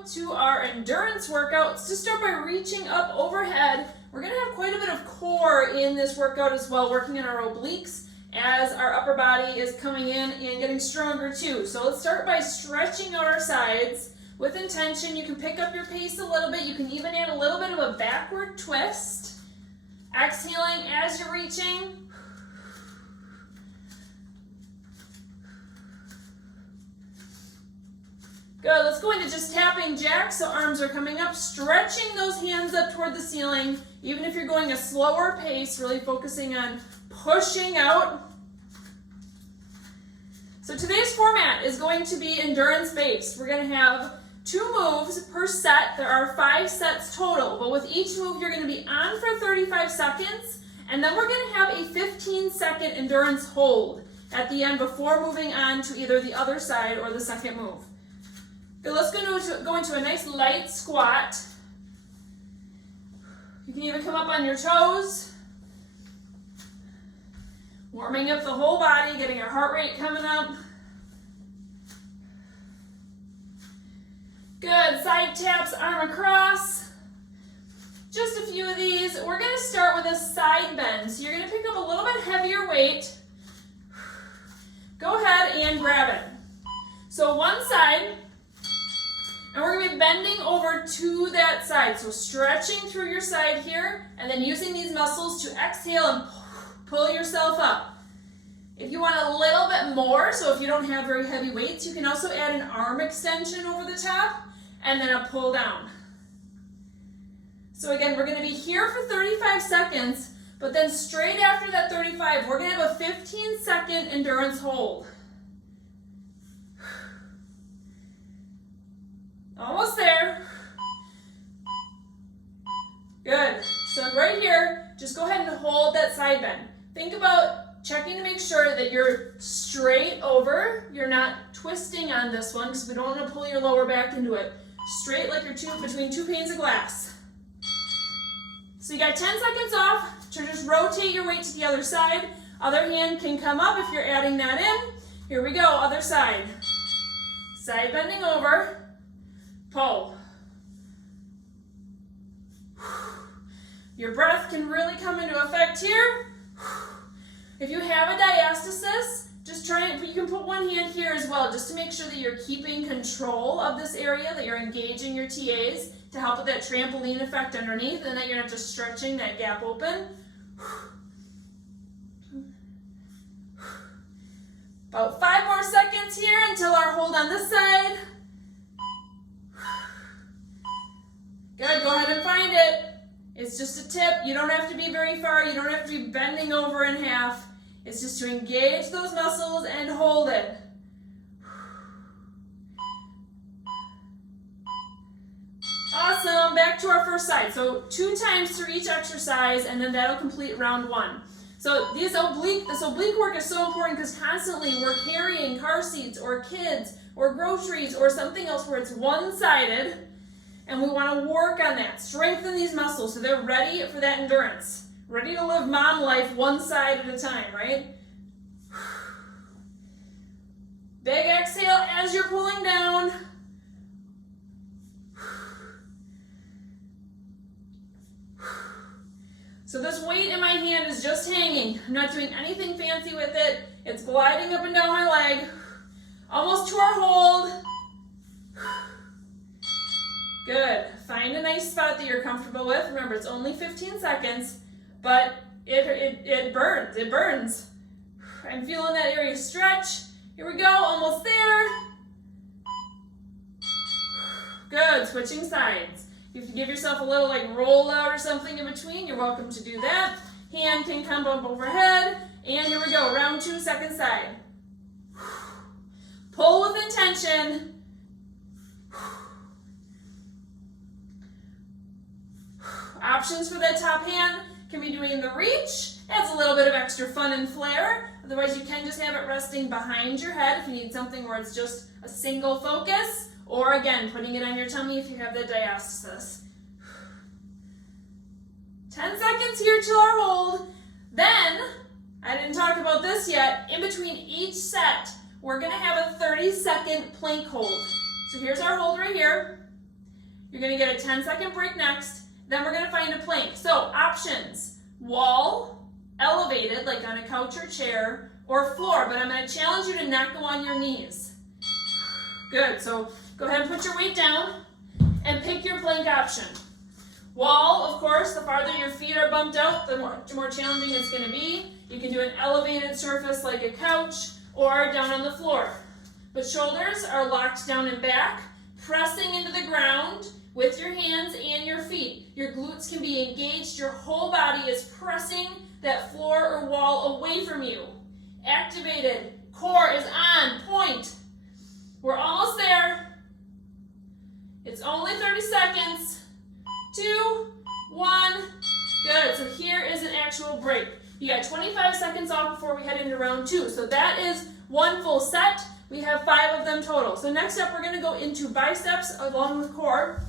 welcome to our endurance workouts. To start by reaching up overhead, we're going to have quite a bit of core in this workout as well, working on our obliques as our upper body is coming in and getting stronger too. So let's start by stretching out our sides with intention. You can pick up your pace a little bit. You can even add a little bit of a backward twist. Exhaling as you're reaching. Good, let's go into just tapping jacks, so arms are coming up, stretching those hands up toward the ceiling. Even if you're going a slower pace, really focusing on pushing out. So today's format is going to be endurance based. We're going to have 2 moves per set. There are 5 sets total, but with each move you're going to be on for 35 seconds, and then we're going to have a 15-second endurance hold at the end before moving on to either the other side or the second move. Okay, let's go into a nice light squat. You can even come up on your toes. Warming up the whole body, getting our heart rate coming up. Good, side taps, arm across. Just a few of these. We're going to start with a side bend. So you're going to pick up a little bit heavier weight. Go ahead and grab it. So one side. And we're going to be bending over to that side. So stretching through your side here, and then using these muscles to exhale and pull yourself up. If you want a little bit more, so if you don't have very heavy weights, you can also add an arm extension over the top, and then a pull down. So again, we're going to be here for 35 seconds, but then straight after that 35, we're going to have a 15-second endurance hold. Almost there. Good. So right here, just go ahead and hold that side bend. Think about checking to make sure that you're straight over. You're not twisting on this one because we don't want to pull your lower back into it. Straight like you're between 2 panes of glass. So you got 10 seconds off to just rotate your weight to the other side. Other hand can come up if you're adding that in. Here we go, other side. Side bending over. Pull. Your breath can really come into effect here. If you have a diastasis, just try it. You can put one hand here as well, just to make sure that you're keeping control of this area, that you're engaging your TAs to help with that trampoline effect underneath, and that you're not just stretching that gap open. About 5 more seconds here until our hold on this side. Good, go ahead and find it. It's just a tip. You don't have to be very far. You don't have to be bending over in half. It's just to engage those muscles and hold it. Awesome. Back to our first side. So 2 times through each exercise, and then that'll complete round 1. So this oblique work is so important because constantly we're carrying car seats or kids or groceries or something else where it's one-sided. And we want to work on that, strengthen these muscles so they're ready for that endurance. Ready to live mom life one side at a time, right? Big exhale as you're pulling down. So this weight in my hand is just hanging. I'm not doing anything fancy with it. It's gliding up and down my leg. Almost to our hold. Good. Find a nice spot that you're comfortable with. Remember, it's only 15 seconds, but it burns. It burns. I'm feeling that area stretch. Here we go. Almost there. Good. Switching sides. If you give yourself a little like roll out or something in between, you're welcome to do that. Hand can come up overhead. And here we go. Round 2, second side. Pull with intention. Options for that top hand can be doing the reach. Adds a little bit of extra fun and flair. Otherwise, you can just have it resting behind your head if you need something where it's just a single focus. Or again, putting it on your tummy if you have the diastasis. 10 seconds here till our hold. Then, I didn't talk about this yet, in between each set, we're going to have a 30-second plank hold. So here's our hold right here. You're going to get a 10-second break next. Then we're going to find a plank. So options, wall, elevated, like on a couch or chair, or floor. But I'm going to challenge you to not go on your knees. Good, so go ahead and put your weight down and pick your plank option. Wall, of course, the farther your feet are bumped out, the more challenging it's going to be. You can do an elevated surface like a couch or down on the floor. But shoulders are locked down and back, pressing into the ground with your hands and your feet. Your glutes can be engaged. Your whole body is pressing that floor or wall away from you. Activated. Core is on point. We're almost there. It's only 30 seconds. 2, 1. Good. So here is an actual break. You got 25 seconds off before we head into round 2. So that is one full set. We have 5 of them total. So next up, we're going to go into biceps along with core.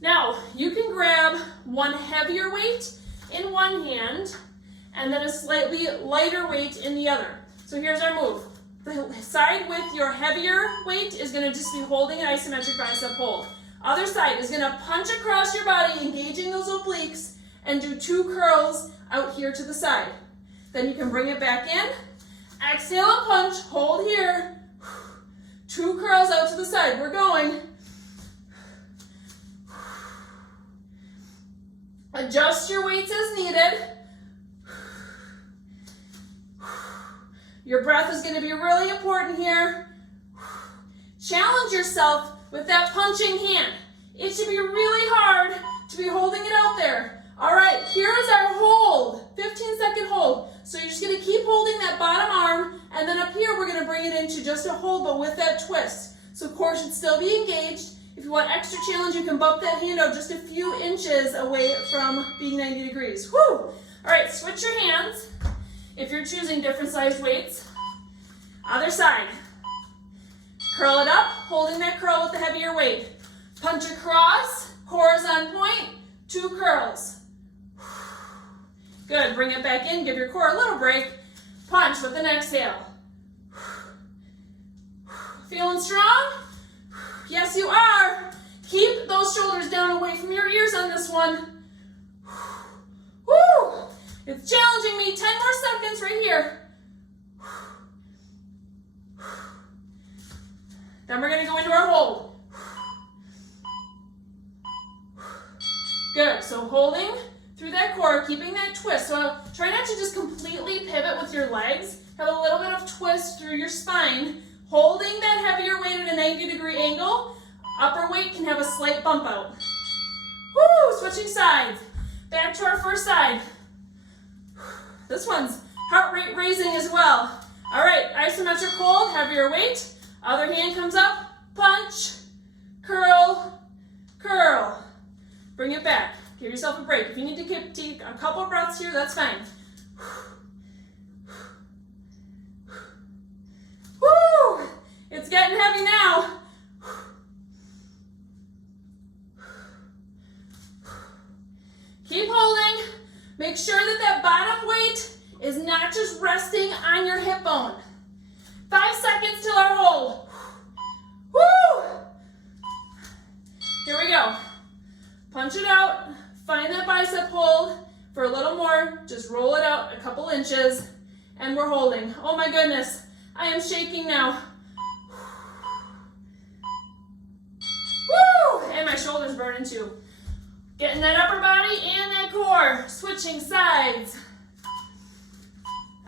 Now, you can grab one heavier weight in one hand and then a slightly lighter weight in the other. So here's our move. The side with your heavier weight is going to just be holding an isometric bicep hold. Other side is going to punch across your body, engaging those obliques, and do 2 curls out here to the side. Then you can bring it back in. Exhale and punch. Hold here. 2 curls out to the side. We're going. Adjust your weights as needed. Your breath is going to be really important here. Challenge yourself with that punching hand. It should be really hard to be holding it out there. All right, here is our hold. 15-second hold. So you're just going to keep holding that bottom arm, and then up here we're going to bring it into just a hold, but with that twist. So core should still be engaged. If you want extra challenge, you can bump that hand out just a few inches away from being 90 degrees. Woo! All right, switch your hands if you're choosing different sized weights. Other side. Curl it up, holding that curl with the heavier weight. Punch across, core is on point, 2 curls. Good, bring it back in, give your core a little break. Punch with an exhale. Feeling strong? Yes, you are. Keep those shoulders down away from your ears on this one. Woo! It's challenging me. 10 more seconds right here. Then we're going to go into our hold. Good. So holding through that core, keeping that twist. So try not to just completely pivot with your legs. Have a little bit of twist through your spine. Holding that heavier weight at a 90-degree angle. Upper weight can have a slight bump out. Woo! Switching sides. Back to our first side. This one's heart rate raising as well. All right, isometric hold, heavier weight. Other hand comes up, punch, curl, curl. Bring it back. Give yourself a break. If you need to take a couple of breaths here, that's fine. Woo! It's getting heavy now. Keep holding. Make sure that that bottom weight is not just resting on your hip bone. 5 seconds till our hold. Woo! Here we go. Punch it out. Find that bicep hold for a little more. Just roll it out a couple inches. And we're holding. Oh my goodness. I am shaking now. Woo! And my shoulders burning too. Getting that upper body and that core. Switching sides.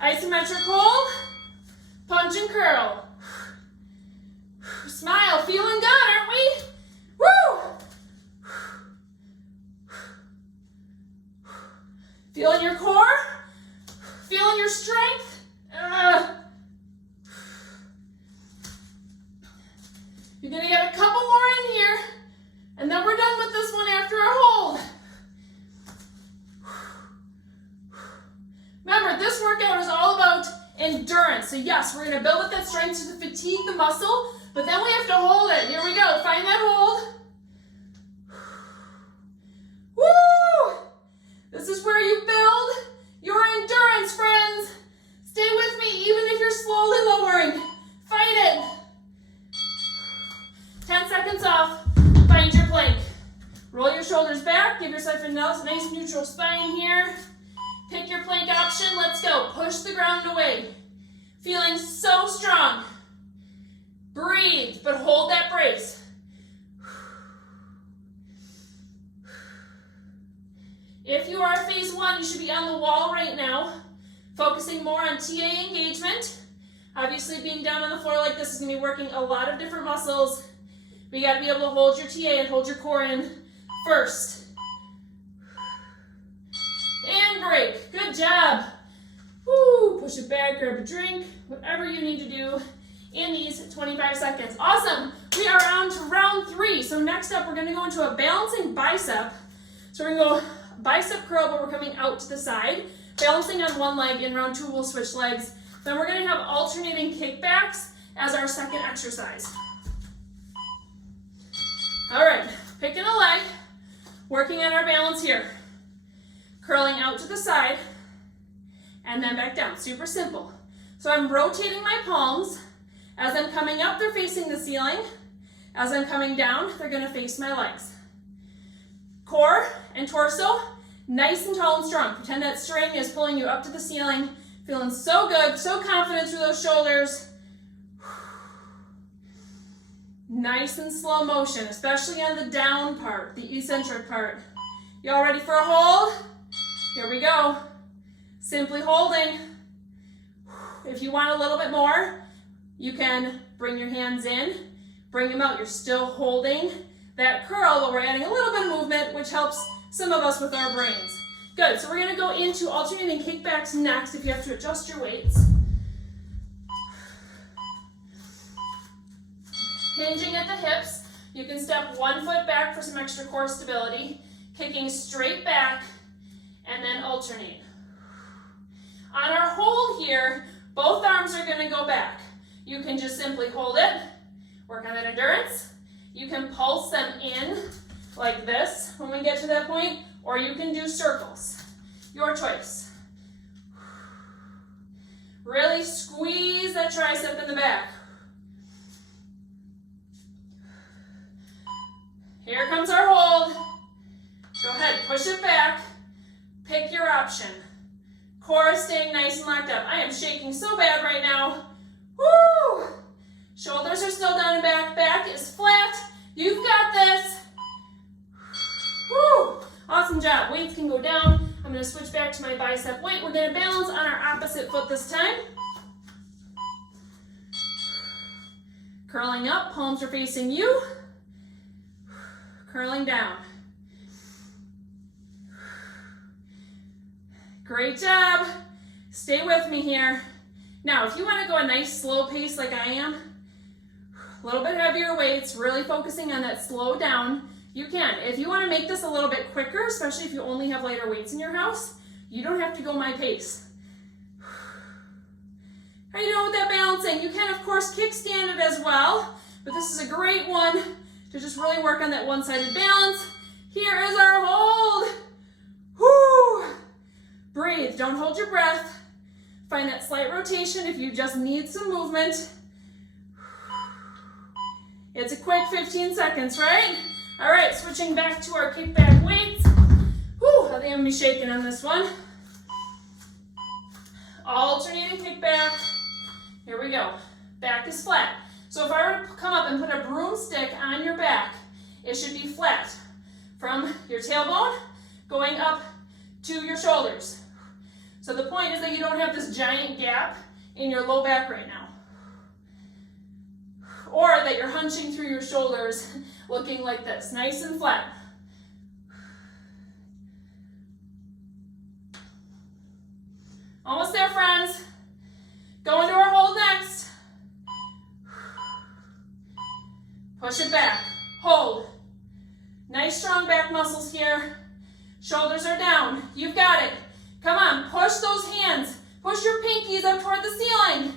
Isometric hold. Punch and curl. Smile. Feeling good, aren't we? Woo! Feeling your core? Feeling your strength? You're going to get a couple more in here, and then we're done with this one after our hold. Remember, this workout is all about endurance. So yes, we're going to build up that strength to fatigue the muscle, but then we have to hold it. Here we go. Find that hold. Woo! This is where you build your endurance, friends. Stay with me even if you're slowly lowering. Fight it. 10 seconds off. Find your plank. shoulders back. Give yourself a nice neutral spine here. Pick your plank option. Let's go. Push the ground away. Feeling so strong. Breathe, but hold that brace. If you are phase one, you should be on the wall right now, focusing more on TA engagement. Obviously, being down on the floor like this is going to be working a lot of different muscles. But you got to be able to hold your TA and hold your core in first. And break. Good job. Woo. Push it back, grab a drink, whatever you need to do in these 25 seconds. Awesome. We are on to round 3. So next up, we're going to go into a balancing bicep. So we're going to go bicep curl, but we're coming out to the side. Balancing on one leg. In round 2, we'll switch legs. Then we're going to have alternating kickbacks as our second exercise. All right, picking a leg, working on our balance here. Curling out to the side, and then back down. Super simple. So I'm rotating my palms. As I'm coming up, they're facing the ceiling. As I'm coming down, they're going to face my legs. Core and torso, nice and tall and strong. Pretend that string is pulling you up to the ceiling. Feeling so good, so confident through those shoulders. Nice and slow motion, especially on the down part, the eccentric part. Y'all ready for a hold? Here we go. Simply holding. If you want a little bit more, you can bring your hands in, bring them out. You're still holding that curl, but we're adding a little bit of movement, which helps some of us with our brains. Good, so we're gonna go into alternating kickbacks next if you have to adjust your weights. Hinging at the hips, you can step 1 foot back for some extra core stability, kicking straight back, and then alternate. On our hold here, both arms are gonna go back. You can just simply hold it, work on that endurance. You can pulse them in like this when we get to that point, or you can do circles. Your choice. Really squeeze that tricep in the back. Here comes our hold. Go ahead, push it back. Pick your option. Core is staying nice and locked up. I am shaking so bad right now. Woo! Shoulders are still down and back. Back is flat. You've got this. Woo! Awesome job. Weights can go down. I'm going to switch back to my bicep weight. We're going to balance on our opposite foot this time. Curling up, palms are facing you. Curling down. Great job. Stay with me here. Now, if you want to go a nice slow pace like I am, a little bit heavier weights, really focusing on that slow down, you can. If you want to make this a little bit quicker, especially if you only have lighter weights in your house, you don't have to go my pace. How you doing with that balancing? You can, of course, kickstand it as well, but this is a great one to just really work on that one-sided balance. Here is our hold. Whoo! Breathe, don't hold your breath. Find that slight rotation if you just need some movement. It's a quick 15 seconds, right? All right, switching back to our kickback weights. Whew, I think I'm gonna be shaking on this one. Alternating kickback. Here we go. Back is flat. So if I were to come up and put a broomstick on your back, it should be flat. From your tailbone, going up to your shoulders. So the point is that you don't have this giant gap in your low back right now. Or that you're hunching through your shoulders looking like this, nice and flat. Almost there, friends. Go into our hold next. Push it back, hold. Nice strong back muscles here. Shoulders are down, you've got it. Come on, push those hands. Push your pinkies up toward the ceiling.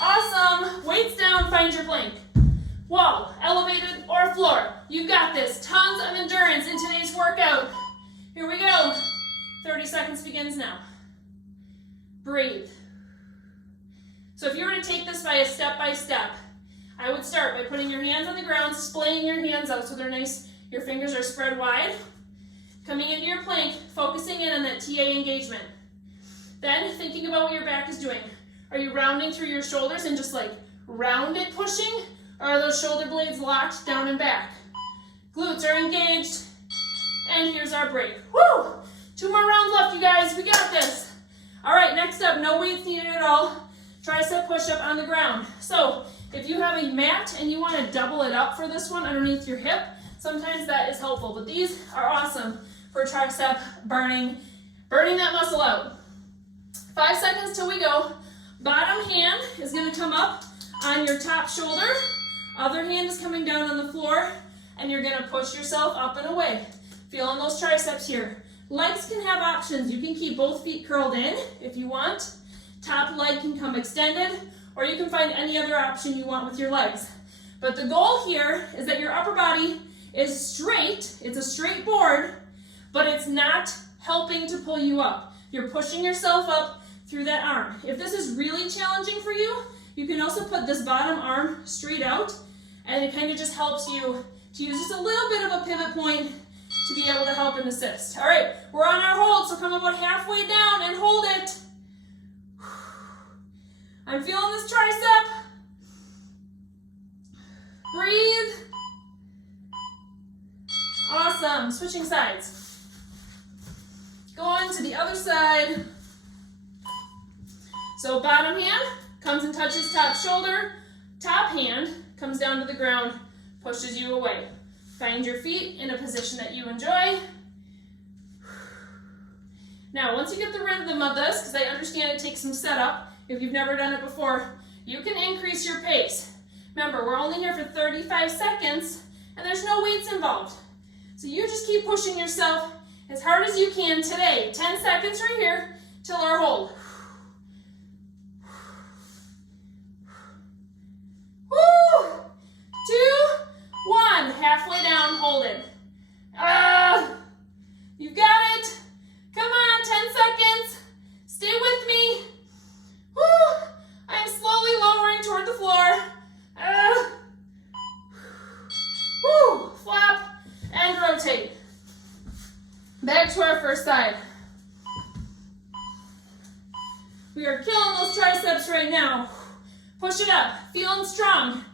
Awesome, weights down, find your plank. Wall, elevated, or floor. You got this, tons of endurance in today's workout. Here we go, 30 seconds begins now. Breathe. So if you were to take this by a step-by-step, I would start by putting your hands on the ground, splaying your hands out so they're nice, your fingers are spread wide. Coming into your plank, focusing in on that TA engagement. Then thinking about what your back is doing. Are you rounding through your shoulders and just like rounded pushing? Or are those shoulder blades locked down and back? Glutes are engaged. And here's our break. Woo! 2 more rounds left, you guys. We got this. All right, next up, no weights needed at all. Tricep push-up on the ground. So if you have a mat and you want to double it up for this one underneath your hip, sometimes that is helpful. But these are awesome for tricep burning that muscle out. 5 seconds till we go. Bottom hand is going to come up on your top shoulder. Other hand is coming down on the floor, and you're going to push yourself up and away. Feeling those triceps here. Legs can have options. You can keep both feet curled in if you want. Top leg can come extended, or you can find any other option you want with your legs. But the goal here is that your upper body is straight. It's a straight board, but it's not helping to pull you up. You're pushing yourself up through that arm. If this is really challenging for you, you can also put this bottom arm straight out, and it kind of just helps you to use just a little bit of a pivot point to be able to help and assist. All right, we're on our hold, so come about halfway down and hold it. I'm feeling this tricep. Breathe. Awesome, switching sides. Going to the other side. So bottom hand comes and touches top shoulder. Top hand comes down to the ground, pushes you away. Find your feet in a position that you enjoy. Now, once you get the rhythm of this, because I understand it takes some setup, if you've never done it before, you can increase your pace. Remember, we're only here for 35 seconds, and there's no weights involved. So you just keep pushing yourself as hard as you can today. 10 seconds right here till our hold. Woo! 2, 1. Halfway down, hold it. You got it. Come on, 10 seconds. Stay with me. Woo! I'm slowly lowering toward the floor. Woo! Flop and rotate. Back to our first side. We are killing those triceps right now. Push it up. Feeling strong.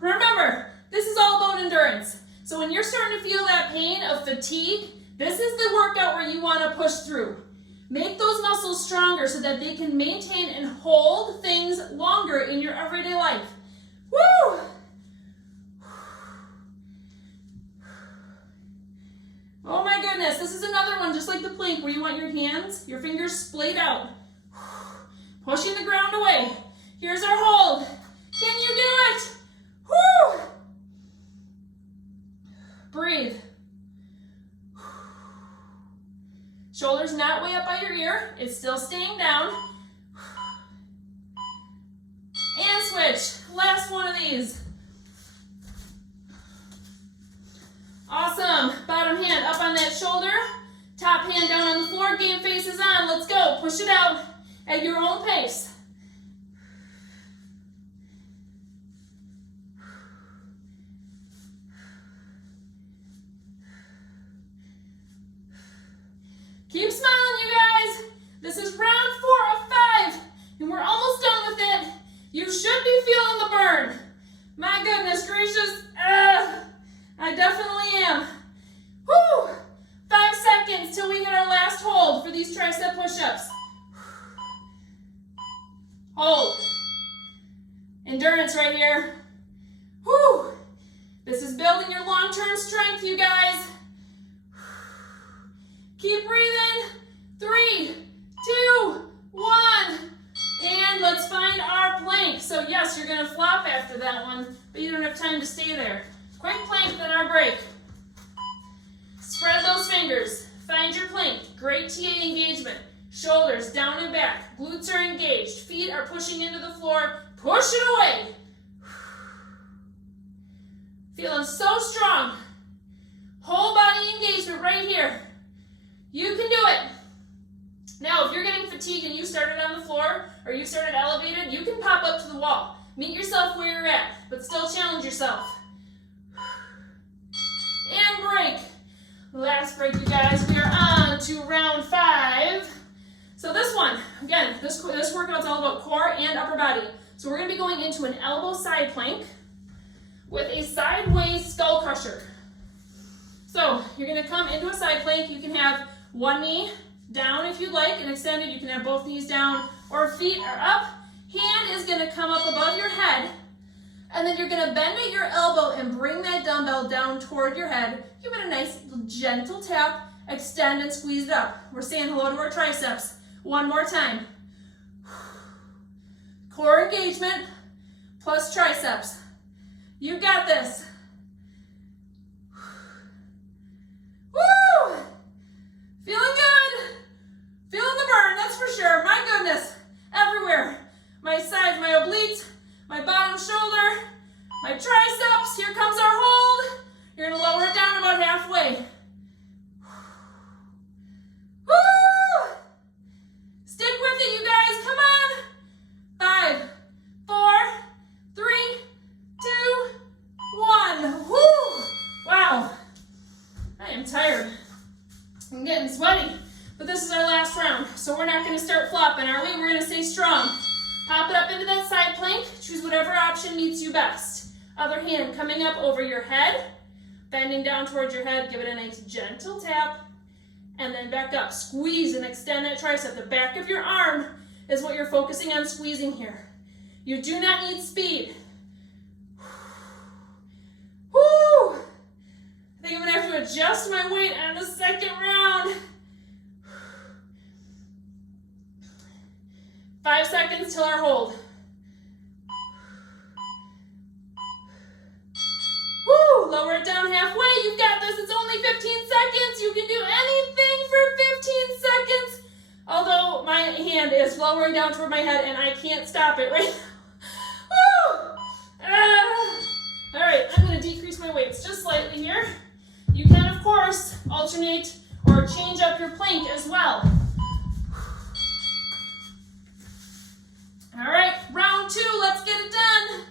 Remember, this is all about endurance. So when you're starting to feel that pain of fatigue, this is the workout where you want to push through. Make those muscles stronger so that they can maintain and hold things longer in your everyday life. Woo! Oh my goodness, this is another one just like the plank where you want your hands, your fingers splayed out. Pushing the ground away. Here's our hold. Can you do it? Woo! Breathe. Shoulders not way up by your ear. It's still staying down. And switch. Last one of these. Awesome. Bottom hand up on that shoulder. Top hand down on the floor. Game face is on. Let's go. Push it out at your own pace. Keep smiling, you guys. This is round 4 of 5, and we're almost done with it. You should be feeling the burn. My goodness gracious. I definitely am. Whew. 5 seconds till we hit our last hold for these tricep push-ups. Hold. Endurance right here. Whew. This is building your long-term strength, you guys. Keep breathing. 3, 2, 1. And let's find our plank. So yes, you're gonna flop after that one, but you don't have time to stay there. Quick plank, then our break. Spread those fingers. Find your plank. Great TA engagement. Shoulders down and back. Glutes are engaged. Feet are pushing into the floor. Push it away. Feeling so strong. Whole body engagement right here. You can do it. Now, if you're getting fatigued and you started on the floor or you started elevated, you can pop up to the wall. Meet yourself where you're at, but still challenge yourself. And break. Last break, you guys. We are on to round 5. So this one, again, this workout's all about core and upper body. So we're going to be going into an elbow side plank with a sideways skull crusher. So you're going to come into a side plank. You can have one knee down if you'd like and extended. You can have both knees down or feet are up. Hand is going to come up above your head. And then you're going to bend at your elbow and bring that dumbbell down toward your head. Give it a nice gentle tap, extend and squeeze it up. We're saying hello to our triceps. One more time. Core engagement plus triceps. You got this. Woo! Feeling good. Feeling the burn, that's for sure. My goodness. Everywhere. My sides, my obliques, my bottom shoulder, my triceps. Here comes our hold. You're going to lower it down about halfway. Woo! Stick with it, you guys. Come on. 5, 4, 3, 2, 1. Woo! Wow. I am tired. I'm getting sweaty. But this is our last round, so we're not going to start flopping, are we? We're going to stay strong. Pop it up into that side plank. Choose whatever option meets you best. Other hand coming up over your head, bending down towards your head. Give it a nice gentle tap, and then back up. Squeeze and extend that tricep. The back of your arm is what you're focusing on squeezing here. You do not need speed. Woo! I think I'm going to have to adjust my weight on the second round. 5 seconds till our hold. Woo! Lower it down halfway. You've got this. It's only 15 seconds. You can do anything for 15 seconds. Although my hand is lowering down toward my head and I can't stop it right now. Woo! All right, I'm going to decrease my weights just slightly here. You can, of course, alternate or change up your plank as well. All right, round 2, let's get it done.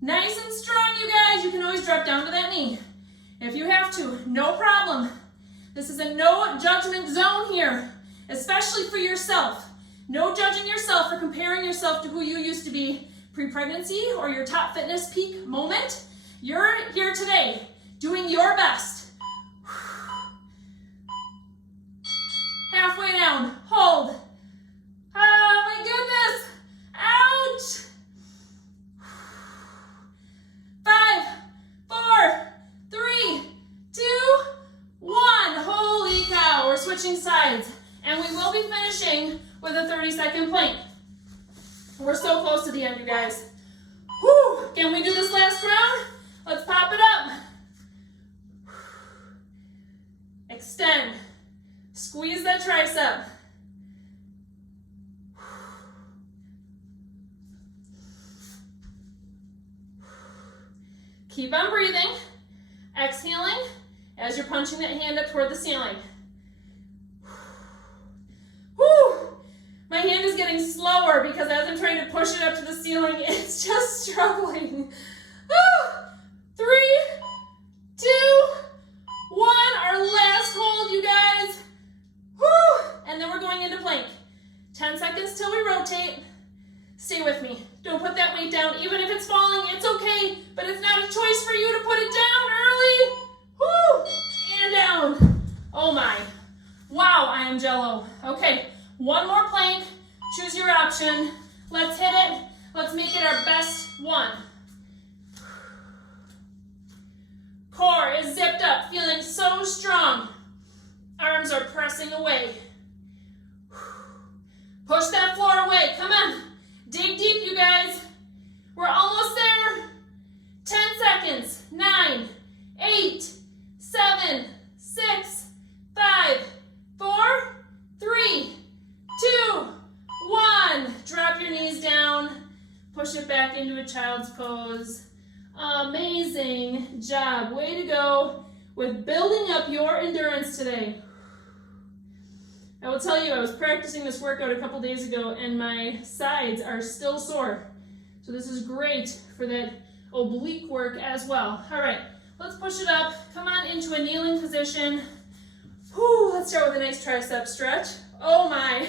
Nice and strong, you guys. You can always drop down to that knee. If you have to, no problem. This is a no judgment zone here, especially for yourself. No judging yourself or comparing yourself to who you used to be pre-pregnancy or your top fitness peak moment. You're here today doing your best. Halfway down, hold. Oh my goodness, ouch. 5, 4, 3, 2, 1. Holy cow, we're switching sides. And we will be finishing with a 30-second plank. We're so close to the end, you guys. Whew. Can we do this last round? Let's pop it up. Extend. Squeeze that tricep. Keep on breathing. Exhaling as you're punching that hand up toward the ceiling. Whew. My hand is getting slower because as I'm trying to push it up to the ceiling, it's just struggling. 3, 2, 1. Our last hold, you guys. Whew. And then we're going into plank. 10 seconds till we rotate. Stay with me. Don't put that weight down. Even if it's falling, it's okay, but it's not a choice for you to put it down early. Whew. And down. Oh my. Wow, I am jello. Okay, one more plank. Choose your option. Let's hit it. Let's make it our best one. Core is zipped up, feeling so strong. Arms are pressing away. Push that floor away. Come on. Dig deep, you guys. We're almost there. 10 seconds. 9, 8, 7, 6, 5, 4, 3, 2, 1. Drop your knees down. Push it back into a child's pose. Amazing job. Way to go with building up your endurance today. I will tell you, I was practicing this workout a couple days ago and my sides are still sore. So this is great for that oblique work as well. All right, let's push it up. Come on into a kneeling position. Whew, let's start with a nice tricep stretch. Oh my.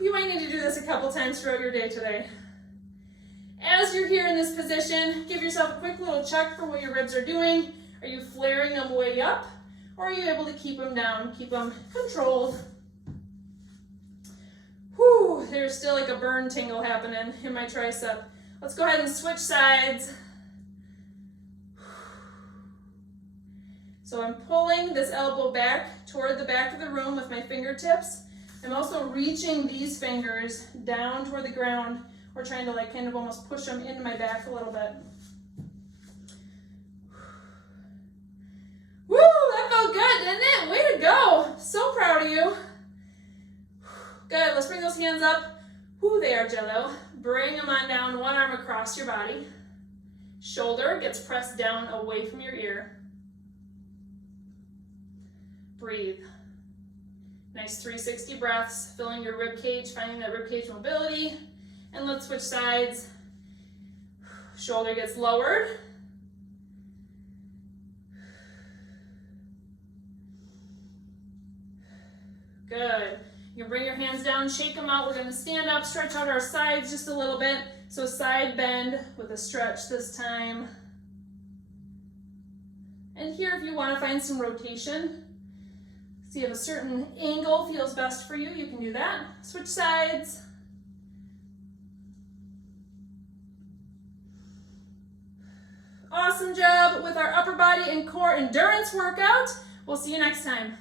You might need to do this a couple times throughout your day today. As you're here in this position, give yourself a quick little check for what your ribs are doing. Are you flaring them way up? Or are you able to keep them down, keep them controlled? Whew, there's still like a burn tingle happening in my tricep. Let's go ahead and switch sides. So I'm pulling this elbow back toward the back of the room with my fingertips. I'm also reaching these fingers down toward the ground. We're trying to like kind of almost push them into my back a little bit. Woo, that felt good, didn't it? Way to go. So proud of you. Good, let's bring those hands up. Woo, they are jello. Bring them on down, one arm across your body. Shoulder gets pressed down away from your ear. Breathe. Nice 360 breaths, filling your rib cage, finding that rib cage mobility. And let's switch sides. Shoulder gets lowered. Good. You can bring your hands down, shake them out. We're going to stand up, stretch out our sides just a little bit. So side bend with a stretch this time. And here, if you want to find some rotation, see if a certain angle feels best for you, you can do that. Switch sides. Awesome job with our upper body and core endurance workout. We'll see you next time.